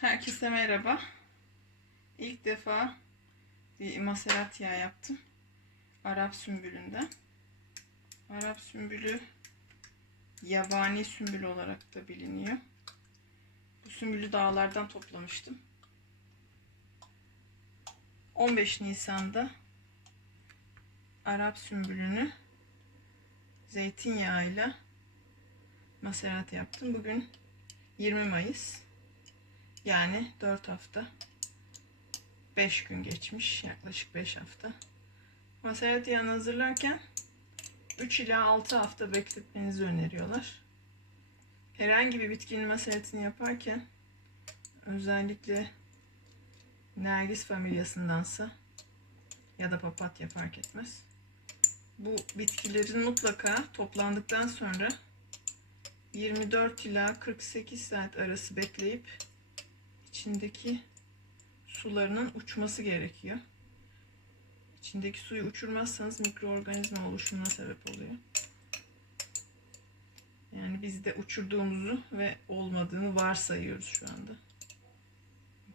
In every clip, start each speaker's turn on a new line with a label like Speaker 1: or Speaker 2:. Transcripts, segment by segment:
Speaker 1: Herkese merhaba. İlk defa bir maserat yağı yaptım. Arap sümbülünden. Arap sümbülü yabani sümbül olarak da biliniyor. Bu sümbülü dağlardan toplamıştım. 15 Nisan'da Arap sümbülünü zeytinyağıyla maserat yaptım. Bugün 20 Mayıs. Yani 4 hafta. 5 gün geçmiş. Yaklaşık 5 hafta. Maserat yağını hazırlarken 3 ila 6 hafta bekletmenizi öneriyorlar. Herhangi bir bitkinin maseratını yaparken özellikle Nergis familyasındansa ya da papatya fark etmez. Bu bitkilerin mutlaka toplandıktan sonra 24 ila 48 saat arası bekleyip içindeki sularının uçması gerekiyor. İçindeki suyu uçurmazsanız mikroorganizma oluşumuna sebep oluyor. Yani biz de uçurduğumuzu ve olmadığını varsayıyoruz şu anda.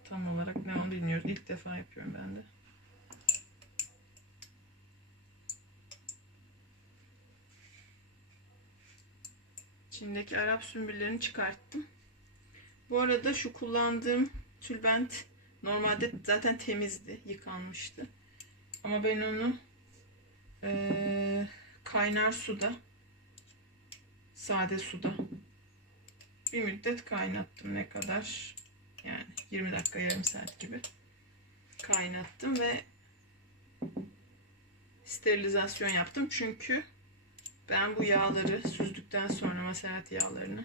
Speaker 1: Tam olarak ne onu bilmiyoruz. İlk defa yapıyorum ben de. İçindeki Arap sümbüllerini çıkarttım. Bu arada şu kullandığım tülbent normalde zaten temizdi, yıkanmıştı. Ama ben onu eee, kaynar suda, sade suda bir müddet kaynattım. Ne kadar? Yani 20 dakika, yarım saat gibi kaynattım ve sterilizasyon yaptım. Çünkü ben bu yağları süzdükten sonra maserat yağlarını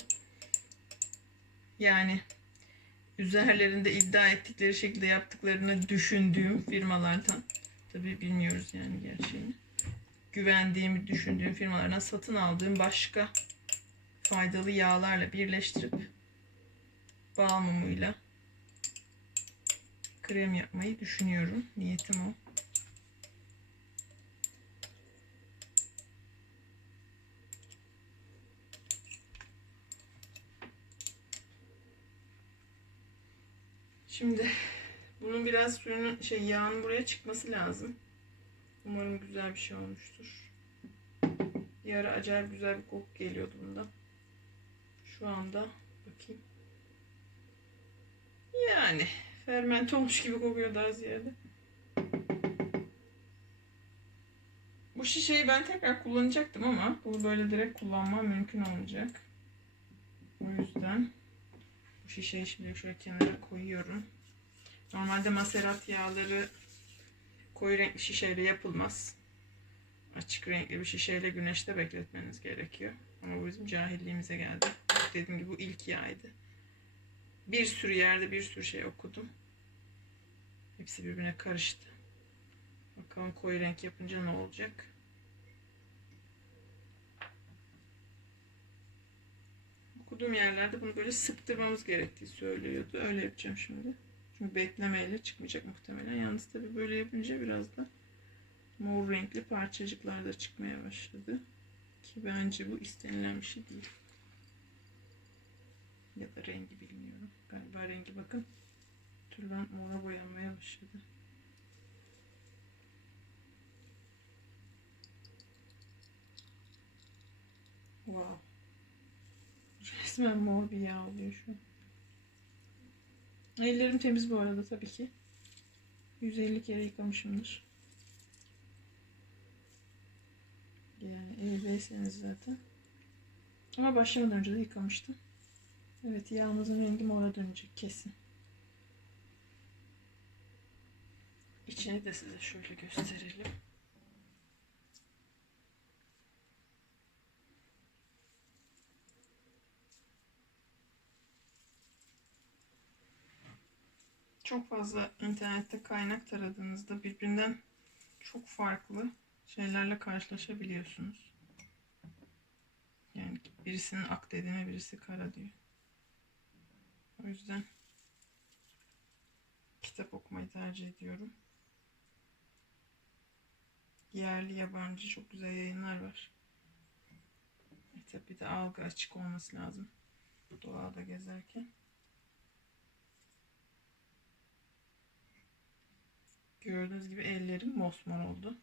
Speaker 1: yani üzerlerinde iddia ettikleri şekilde yaptıklarını düşündüğüm firmalardan tabi bilmiyoruz yani gerçeğini güvendiğimi düşündüğüm firmalardan satın aldığım başka faydalı yağlarla birleştirip bal mumuyla krem yapmayı düşünüyorum. Niyetim o. Şimdi bunun biraz suyunun şey yağının buraya çıkması lazım. Umarım güzel bir şey olmuştur. Bir ara acayip güzel bir koku geliyordu bundan. Şu anda bakayım. Yani ferment olmuş gibi kokuyor daha ziyade. Bu şişeyi ben tekrar kullanacaktım ama bunu böyle direkt kullanmam mümkün olmayacak. O yüzden bu şişeyi şimdi şöyle kenara koyuyorum. Normalde maserat yağları koyu renkli şişeyle yapılmaz. Açık renkli bir şişeyle güneşte bekletmeniz gerekiyor. Ama bu bizim cahilliğimize geldi. Dediğim gibi bu ilk yağydı. Bir sürü yerde bir sürü şey okudum. Hepsi birbirine karıştı. Bakalım koyu renk yapınca ne olacak? Okuduğum yerlerde bunu böyle sıktırmamız gerektiği söylüyordu. Öyle yapacağım şimdi. Çünkü beklemeyle çıkmayacak muhtemelen. Yalnız tabii böyle yapınca biraz da mor renkli parçacıklar da çıkmaya başladı. Ki bence bu istenilen bir şey değil. Ya da rengi bilmiyorum. Galiba rengi bakın. Tülbent mora boyanmaya başladı. Wow. Resmen mor bir yağ oluyor şu an. Ellerim temiz bu arada tabii ki. 150 kere yıkamışımdır. Yani evdeyseniz zaten. Ama başlamadan önce de yıkamıştım. Evet yağımızın rengi mora dönecek kesin. İçini de size şöyle gösterelim. Çok fazla internette kaynak taradığınızda birbirinden çok farklı şeylerle karşılaşabiliyorsunuz. Yani birisinin ak dediğine birisi kara diyor. O yüzden kitap okumayı tercih ediyorum. Yerli yabancı çok güzel yayınlar var. E tabi de algı açık olması lazım. Doğada gezerken. Gördüğünüz gibi ellerim mosmor oldu.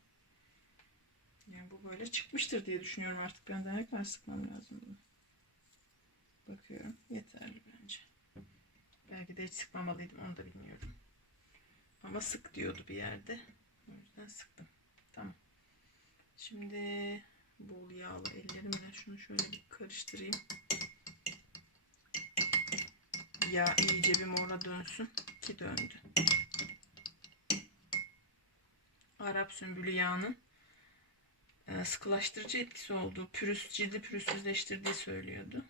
Speaker 1: Yani bu böyle çıkmıştır diye düşünüyorum artık. Ben daha kadar sıkmam lazım bunu. Bakıyorum. Yeterli bence. Belki de hiç sıkmamalıydım onu da bilmiyorum. Ama sık diyordu bir yerde. O yüzden sıktım. Tamam. Şimdi bol yağlı ellerimle şunu şöyle bir karıştırayım. Yağ iyice bir mora dönsün ki döndü. Arap sümbülü yağının e, sıkılaştırıcı etkisi olduğu, pürüz, cildi pürüzsüzleştirdiği söylüyordu.